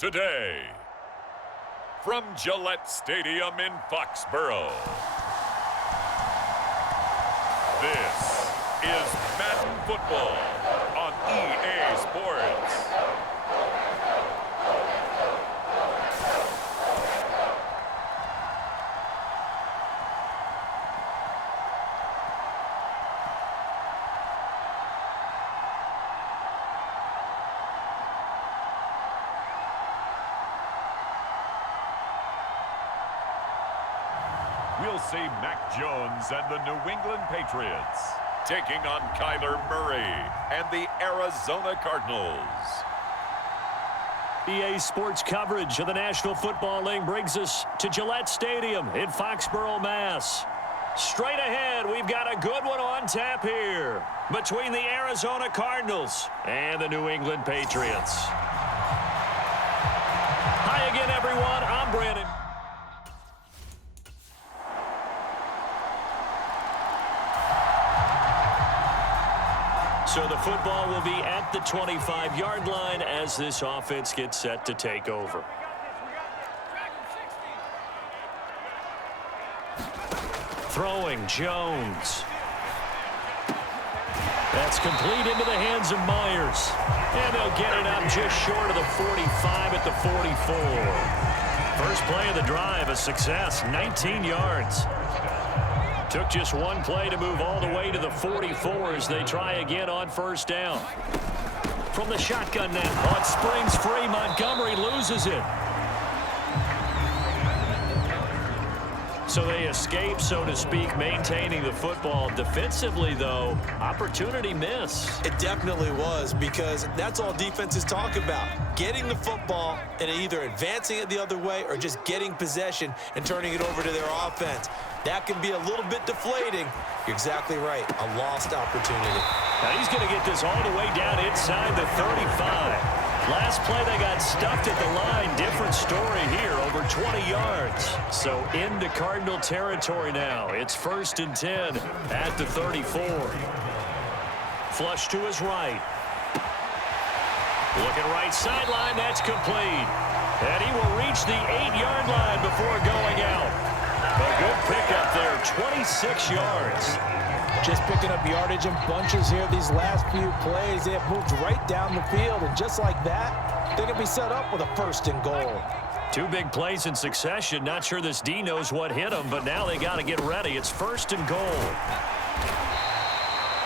Today, from Gillette Stadium in Foxborough, this is Madden Football on EA Sports. We'll see Mac Jones and the New England Patriots taking on Kyler Murray and the Arizona Cardinals. EA Sports coverage of the National Football League brings us to Gillette Stadium in Foxborough, Mass. Straight ahead, we've got a good one on tap here between the Arizona Cardinals and the New England Patriots. Hi again, everyone. I'm Brandon. So the football will be at the 25-yard line as this offense gets set to take over. Throwing, Jones. That's complete into the hands of Myers. And they'll get it up just short of the 45 at the 44. First play of the drive, a success, 19 yards. Took just one play to move all the way to the 44 as they try again on first down. From the shotgun now, it springs free. Montgomery loses it. So they escape, so to speak, maintaining the football. Defensively, though, opportunity miss. It definitely was, because that's all defenses talk about. Getting the football and either advancing it the other way or just getting possession and turning it over to their offense. That can be a little bit deflating. You're exactly right. A lost opportunity. Now he's going to get this all the way down inside the 35. Last play, they got stuffed at the line. Different story here, over 20 yards. So into Cardinal territory now. It's 1st and 10 at the 34. Flush to his right. Looking right sideline, that's complete. And he will reach the 8-yard line before going out. A good pickup there, 26 yards. Just picking up yardage in bunches here these last few plays. They have moved right down the field, and just like that, they're going to be set up with a 1st and goal. Two big plays in succession. Not sure this D knows what hit him, but now they got to get ready. It's 1st and goal.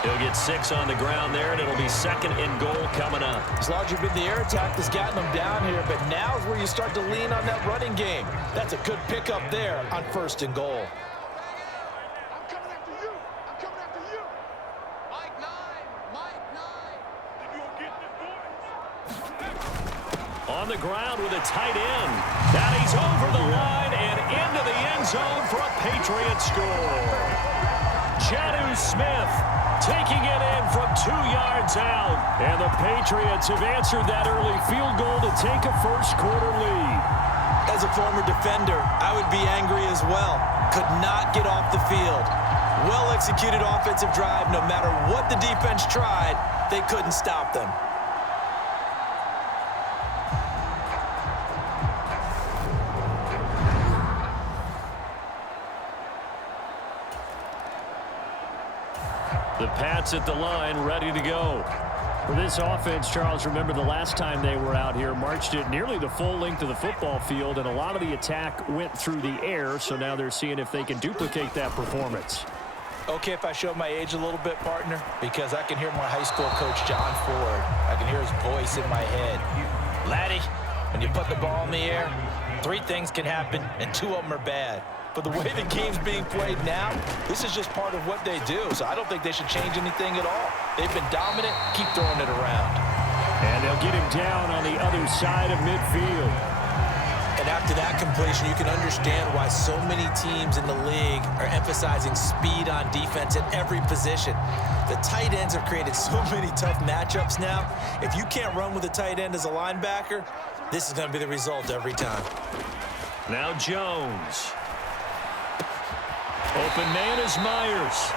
He'll get 6 on the ground there, and it'll be 2nd and goal coming up. It's largely been the air attack that's gotten them down here, but now is where you start to lean on that running game. That's a good pickup there on 1st and goal. On the ground with a tight end. That he's over the line and into the end zone for a Patriots score. Jonnu Smith taking it in from 2 yards out. And the Patriots have answered that early field goal to take a first-quarter lead. As a former defender, I would be angry as well. Could not get off the field. Well-executed offensive drive. No matter what the defense tried, they couldn't stop them. The Pats at the line, ready to go. For this offense, Charles, remember the last time they were out here, marched it nearly the full length of the football field, and a lot of the attack went through the air, so now they're seeing if they can duplicate that performance. Okay, if I show my age a little bit, partner, because I can hear my high school coach, John Ford. I can hear his voice in my head. Laddie, when you put the ball in the air, 3 things can happen, and 2 of them are bad. But the way the game's being played now, this is just part of what they do. So I don't think they should change anything at all. They've been dominant. Keep throwing it around. And they'll get him down on the other side of midfield. And after that completion, you can understand why so many teams in the league are emphasizing speed on defense at every position. The tight ends have created so many tough matchups now. If you can't run with a tight end as a linebacker, this is going to be the result every time. Now Jones. Open man is Myers.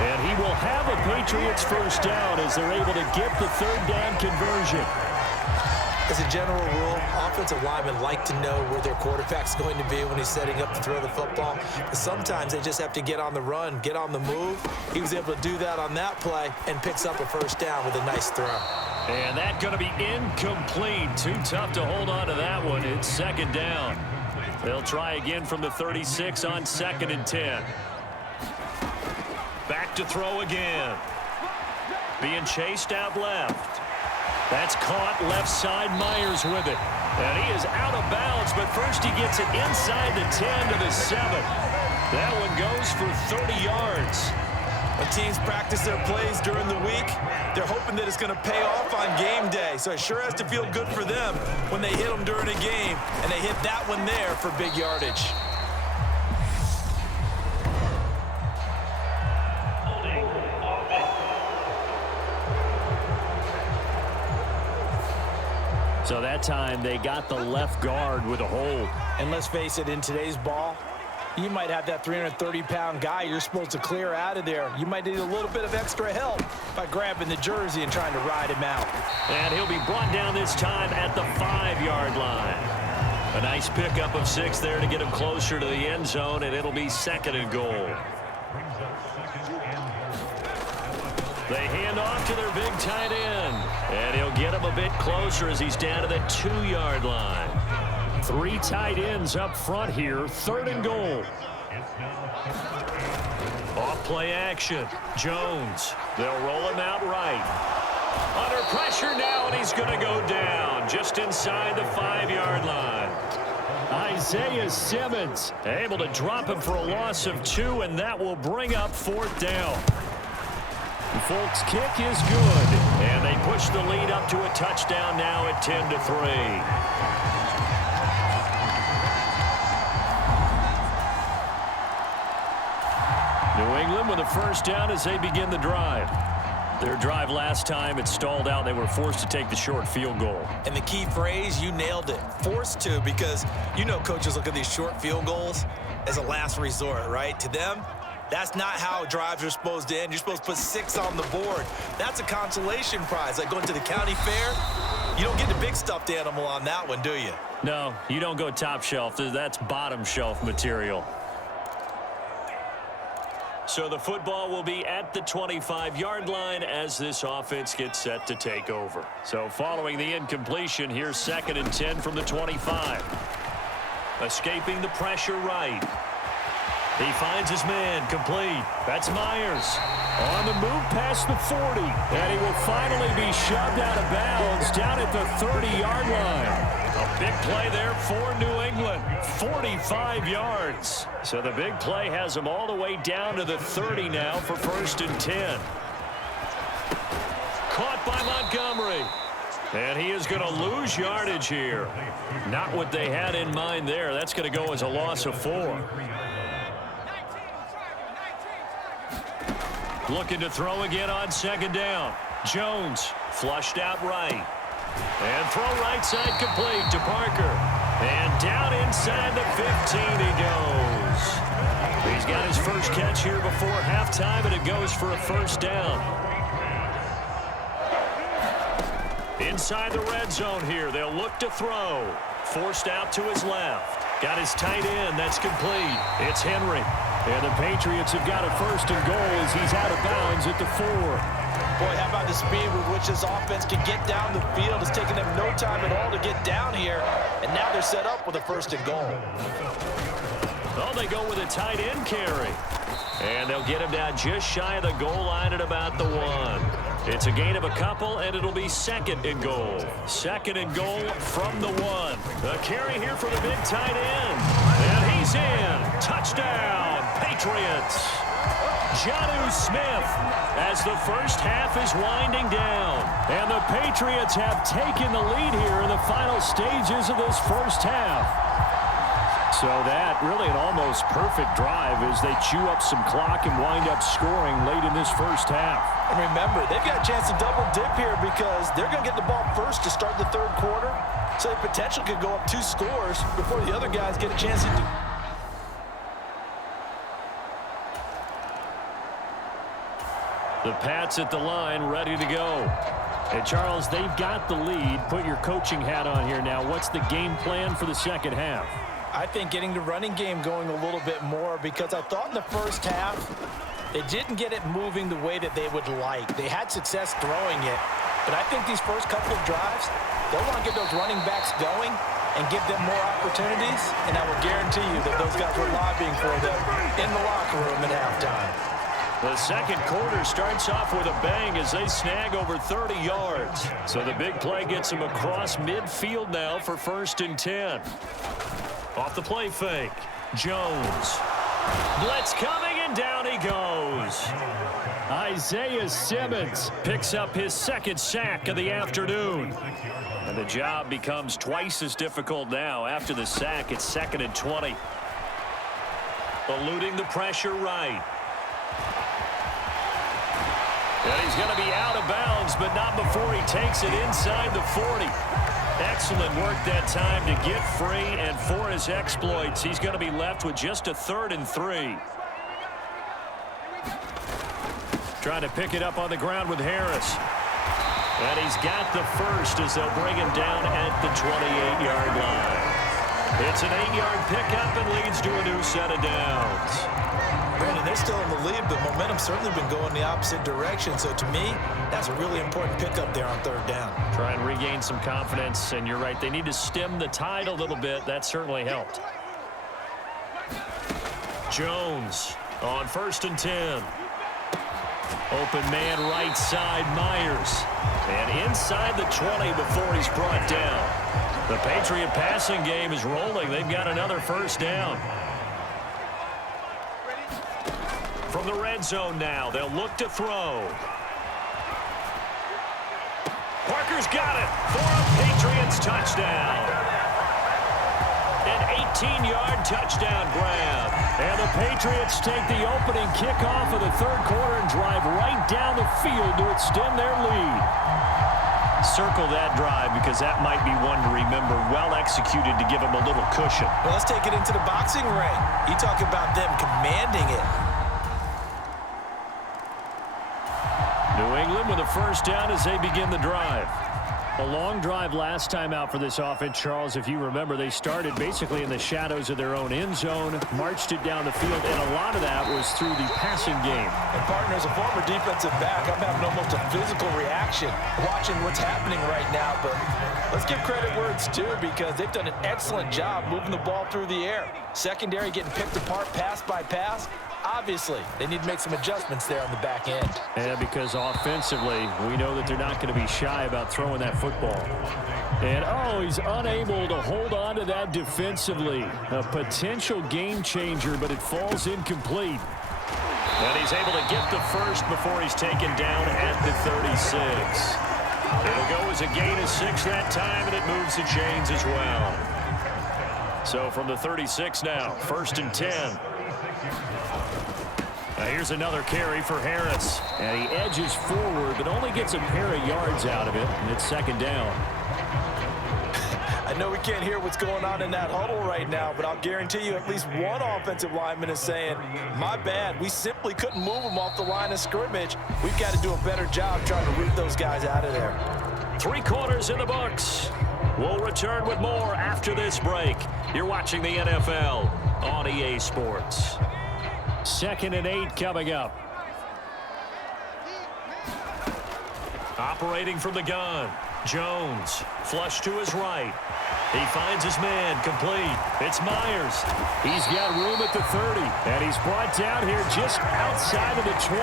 And he will have a Patriots first down as they're able to get the third down conversion. As a general rule, offensive linemen like to know where their quarterback's going to be when he's setting up to throw the football. But sometimes they just have to get on the run, get on the move. He was able to do that on that play and picks up a first down with a nice throw. And that's going to be incomplete. Too tough to hold on to that one. It's second down. They'll try again from the 36 on 2nd and 10. Back to throw again. Being chased out left. That's caught left side. Myers with it. And he is out of bounds, but first he gets it inside the 10 to the 7. That one goes for 30 yards. When teams practice their plays during the week, they're hoping that it's going to pay off on game day. So it sure has to feel good for them when they hit them during a game, and they hit that one there for big yardage. So that time they got the left guard with a hold. And let's face it, in today's ball, you might have that 330-pound guy you're supposed to clear out of there. You might need a little bit of extra help by grabbing the jersey and trying to ride him out. And he'll be brought down this time at the 5-yard line. A nice pickup of 6 there to get him closer to the end zone, and it'll be 2nd and goal. They hand off to their big tight end. And he'll get him a bit closer as he's down to the 2-yard line. 3 tight ends up front here. 3rd and goal. Off play action. Jones. They'll roll him out right. Under pressure now, and he's going to go down just inside the 5-yard line. Isaiah Simmons able to drop him for a loss of 2, and that will bring up 4th down. The Folks' kick is good, and they push the lead up to a touchdown now at 10-3. New England with a first down as they begin the drive. Their drive last time, it stalled out. They were forced to take the short field goal. And the key phrase, you nailed it, forced to, because you know coaches look at these short field goals as a last resort, right? To them, that's not how drives are supposed to end. You're supposed to put 6 on the board. That's a consolation prize. Like going to the county fair, you don't get the big stuffed animal on that one, do you? No, you don't go top shelf. That's bottom shelf material. So the football will be at the 25-yard line as this offense gets set to take over. So following the incompletion, here's 2nd and 10 from the 25. Escaping the pressure right. He finds his man, complete. That's Myers. On the move past the 40. And he will finally be shoved out of bounds down at the 30-yard line. A big play there for New England. 45 yards. So the big play has him all the way down to the 30 now for 1st and 10. Caught by Montgomery. And he is going to lose yardage here. Not what they had in mind there. That's going to go as a loss of 4. Looking to throw again on 2nd down. Jones flushed out right. And throw right side complete to Parker. And down inside the 15 he goes. He's got his first catch here before halftime, and it goes for a first down. Inside the red zone here, they'll look to throw. Forced out to his left. Got his tight end, that's complete. It's Henry. And the Patriots have got a 1st and goal as he's out of bounds at the 4. Boy, how about the speed with which this offense can get down the field? It's taken them no time at all to get down here, and now they're set up with a 1st and goal. Oh, they go with a tight end carry. And they'll get him down just shy of the goal line at about the 1. It's a gain of a couple, and it'll be 2nd and goal. 2nd and goal from the 1. The carry here for the big tight end. And he He's in. Touchdown, Patriots. Jonnu Smith as the first half is winding down. And the Patriots have taken the lead here in the final stages of this first half. So that really an almost perfect drive as they chew up some clock and wind up scoring late in this first half. And remember, they've got a chance to double dip here because they're going to get the ball first to start the third quarter. So the potential could go up 2 scores before the other guys get a chance to do. The Pats at the line, ready to go. Hey, Charles, they've got the lead. Put your coaching hat on here now. What's the game plan for the second half? I think getting the running game going a little bit more because I thought in the first half they didn't get it moving the way that they would like. They had success throwing it, but I think these first couple of drives, they'll want to get those running backs going and give them more opportunities, and I will guarantee you that those guys were lobbying for them in the locker room at halftime. The second quarter starts off with a bang as they snag over 30 yards. So the big play gets them across midfield now for 1st and 10. Off the play fake. Jones. Blitz coming, and down he goes. Isaiah Simmons picks up his 2nd sack of the afternoon. And the job becomes twice as difficult now. After the sack, it's 2nd and 20. Eluding the pressure right. And he's going to be out of bounds, but not before he takes it inside the 40. Excellent work that time to get free, and for his exploits, he's going to be left with just a 3rd and 3. Trying to pick it up on the ground with Harris. And he's got the first as they'll bring him down at the 28-yard line. It's an 8-yard pickup and leads to a new set of downs. Brandon, they're still in the lead, but momentum's certainly been going the opposite direction. So to me, that's a really important pickup there on 3rd down. Try and regain some confidence, and you're right. They need to stem the tide a little bit. That certainly helped. Jones on 1st and 10. Open man right side, Myers. And inside the 20 before he's brought down. The Patriot passing game is rolling. They've got another 1st down. From the red zone now, they'll look to throw. Parker's got it for a Patriots touchdown. An 18-yard touchdown grab. And the Patriots take the opening kickoff of the 3rd quarter and drive right down the field to extend their lead. Circle that drive because that might be one to remember. Well executed to give them a little cushion. Well, let's take it into the boxing ring. You talk about them commanding it. New England with a 1st down as they begin the drive. A long drive last time out for this offense, Charles. If you remember, they started basically in the shadows of their own end zone, marched it down the field, and a lot of that was through the passing game. And partner, as a former defensive back, I'm having almost a physical reaction watching what's happening right now. But let's give credit where it's due because they've done an excellent job moving the ball through the air. Secondary getting picked apart pass by pass. Obviously, they need to make some adjustments there on the back end. And because offensively, we know that they're not going to be shy about throwing that football. And, he's unable to hold on to that defensively. A potential game changer, but it falls incomplete. And he's able to get the first before he's taken down at the 36. It'll go as a gain of 6 that time, and it moves the chains as well. So from the 36 now, 1st and 10. Now here's another carry for Harris. And he edges forward, but only gets a pair of yards out of it, and it's 2nd down. I know we can't hear what's going on in that huddle right now, but I'll guarantee you at least one offensive lineman is saying, my bad, we simply couldn't move them off the line of scrimmage. We've got to do a better job trying to root those guys out of there. 3 quarters in the books. We'll return with more after this break. You're watching the NFL on EA Sports. 2nd and 8 coming up. Operating from the gun. Jones, flush to his right. He finds his man, complete. It's Myers. He's got room at the 30, and he's brought down here just outside of the 20.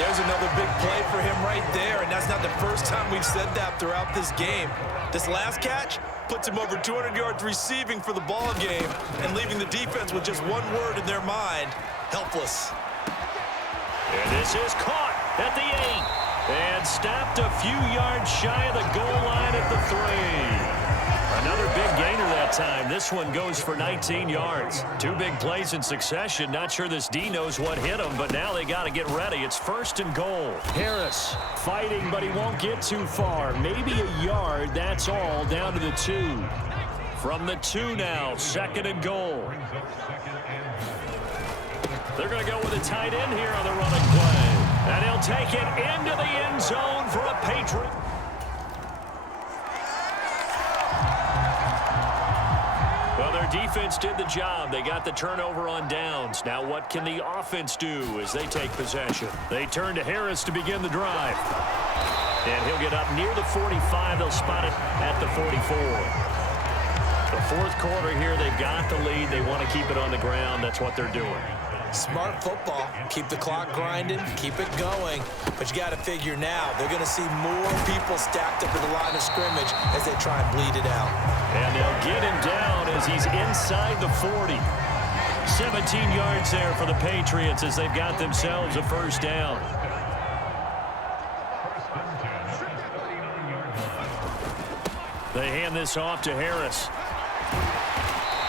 There's another big play for him right there, and that's not the first time we've said that throughout this game. This last catch, puts him over 200 yards receiving for the ball game and leaving the defense with just one word in their mind: helpless. And this is caught at the 8 and stopped a few yards shy of the goal line at the 3. Another big gainer that time. This one goes for 19 yards. 2 big plays in succession. Not sure this D knows what hit him, but now they got to get ready. It's 1st and goal. Harris fighting, but he won't get too far. Maybe a yard, that's all, down to the 2. From the 2 now, 2nd and goal. They're going to go with a tight end here on the running play. And he'll take it into the end zone for a Patriot. Well, their defense did the job. They got the turnover on downs. Now what can the offense do as they take possession? They turn to Harris to begin the drive. And he'll get up near the 45. They'll spot it at the 44. The 4th quarter here, they've got the lead. They want to keep it on the ground. That's what they're doing. Smart football. Keep the clock grinding, keep it going. But you got to figure now, they're going to see more people stacked up in the line of scrimmage as they try and bleed it out. And they'll get him down as he's inside the 40. 17 yards there for the Patriots as they've got themselves a 1st down. They hand this off to Harris.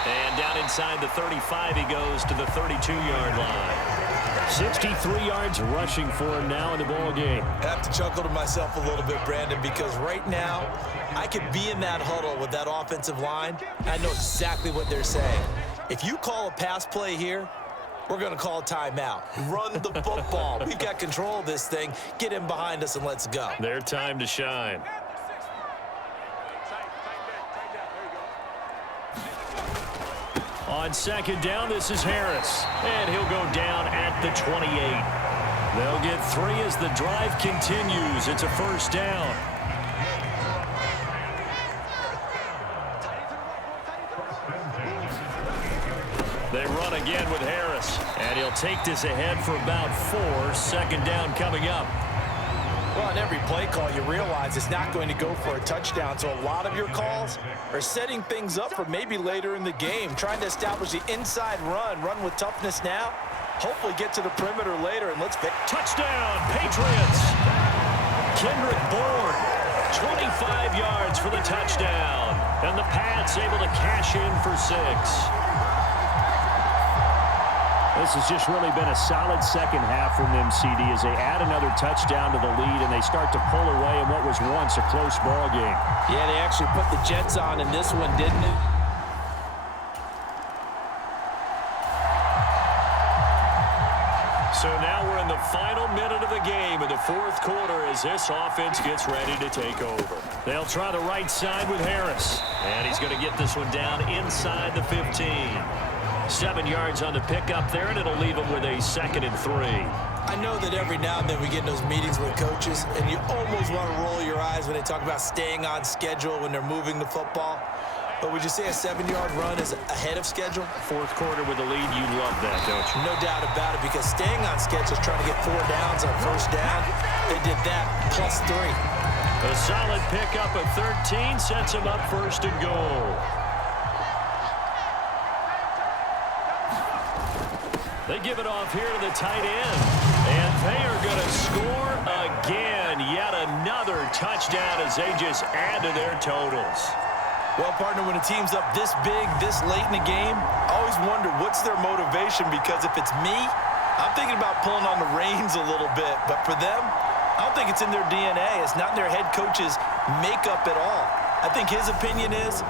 And down inside the 35 he goes to the 32-yard line. 63 yards rushing for him now in the ball game. I have to chuckle to myself a little bit, Brandon, because right now I could be in that huddle with that offensive line. I know exactly what they're saying. If you call a pass play here, we're going to call a timeout. Run the football. We've got control of this thing. Get him behind us and let's go. Their time to shine. On 2nd down, this is Harris. And he'll go down at the 28. They'll get 3 as the drive continues. It's a 1st down. They run again with Harris. And he'll take this ahead for about 4. 2nd down coming up. Well, on every play call, you realize it's not going to go for a touchdown. So a lot of your calls are setting things up for maybe later in the game, trying to establish the inside run with toughness now, hopefully get to the perimeter later, and let's... Touchdown, Patriots! Kendrick Bourne, 25 yards for the touchdown. And the Pats able to cash in for 6. This has just really been a solid second half from them, CD, as they add another touchdown to the lead and they start to pull away in what was once a close ball game. Yeah, they actually put the Jets on in this one, didn't they? So now we're in the final minute of the game in the 4th quarter as this offense gets ready to take over. They'll try the right side with Harris. And he's going to get this one down inside the 15. 7 yards on the pickup there, and it'll leave him with a 2nd and 3. I know that every now and then we get in those meetings with coaches, and you almost want to roll your eyes when they talk about staying on schedule when they're moving the football. But would you say a 7-yard run is ahead of schedule? 4th quarter with the lead, you love that, don't you? No doubt about it, because staying on schedule is trying to get 4 downs on 1st down. They did that, plus 3. A solid pickup of 13 sets him up 1st and goal. They give it off here to the tight end. And they are going to score again. Yet another touchdown as they just add to their totals. Well, partner, when a team's up this big, this late in the game, I always wonder what's their motivation, because if it's me, I'm thinking about pulling on the reins a little bit. But for them, I don't think it's in their DNA. It's not in their head coach's makeup at all. I think his opinion is,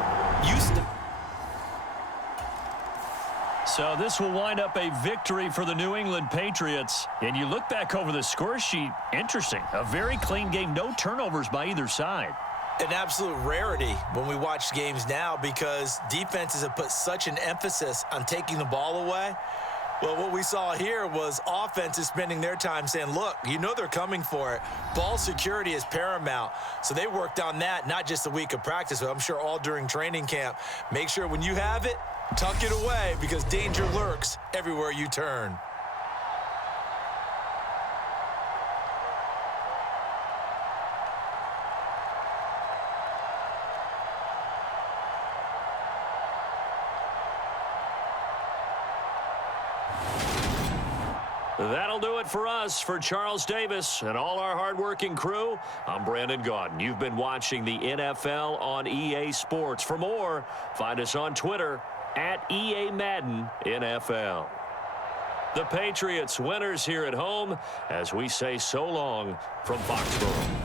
So this will wind up a victory for the New England Patriots. And you look back over the score sheet, interesting. A very clean game, no turnovers by either side. An absolute rarity when we watch games now, because defenses have put such an emphasis on taking the ball away. Well, what we saw here was offenses spending their time saying, look, you know they're coming for it. Ball security is paramount. So they worked on that, not just a week of practice, but I'm sure all during training camp. Make sure when you have it, tuck it away, because danger lurks everywhere you turn. That'll do it for us. For Charles Davis and all our hardworking crew, I'm Brandon Gaudin. You've been watching the NFL on EA Sports. For more, find us on Twitter at EA Madden NFL. The Patriots winners here at home as we say so long from Foxborough.